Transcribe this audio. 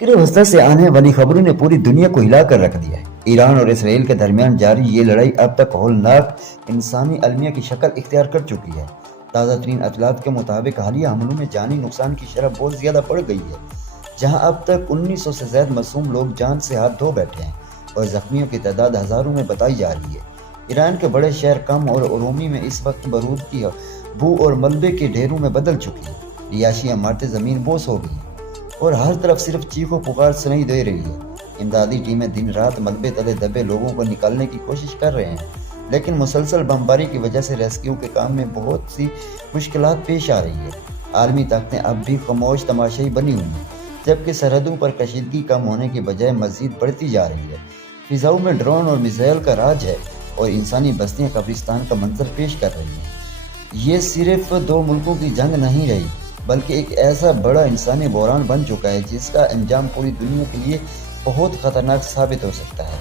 वस्ता से आने वाली खबरों ने पूरी दुनिया को हिला कर रख दिया है। ईरान और इसराइल के दरमियान जारी ये लड़ाई अब तक होलनाक इंसानी अलमिया की शक्ल इख्तियार कर चुकी है। ताज़ा तरीन अतलात के मुताबिक हालिया हमलों में जानी नुकसान की शरह बहुत ज़्यादा बढ़ गई है, जहां अब तक 1900 से ज़्यादा मासूम लोग जान से हाथ धो बैठे हैं और ज़ख्मियों की तादाद हज़ारों में बताई जा रही है। ईरान के बड़े शहर कम और उरूमी में इस वक्त बारूद की बू और मलबे के ढेरों में बदल चुकी हैं। रिहायशी इमारतें ज़मीन बोस हो गई हैं और हर तरफ सिर्फ चीखों पुकार सुनाई दे रही है। इमदादी टीमें दिन रात मलबे तले दबे लोगों को निकालने की कोशिश कर रहे हैं, लेकिन मुसलसल बमबारी की वजह से रेस्क्यू के काम में बहुत सी मुश्किलात पेश आ रही है। आलमी ताकतें अब भी खामोश तमाशाई बनी हुई हैं, जबकि सरहदों पर कशीदगी कम होने की बजाय मज़ीद बढ़ती जा रही है। फिजाओं में ड्रोन और मिसाइल का राज है और इंसानी बस्तियाँ कब्रिस्तान का मंजर पेश कर रही हैं। ये सिर्फ दो मुल्कों की जंग नहीं रही, बल्कि एक ऐसा बड़ा इंसानी बहरान बन चुका है जिसका अंजाम पूरी दुनिया के लिए बहुत खतरनाक साबित हो सकता है।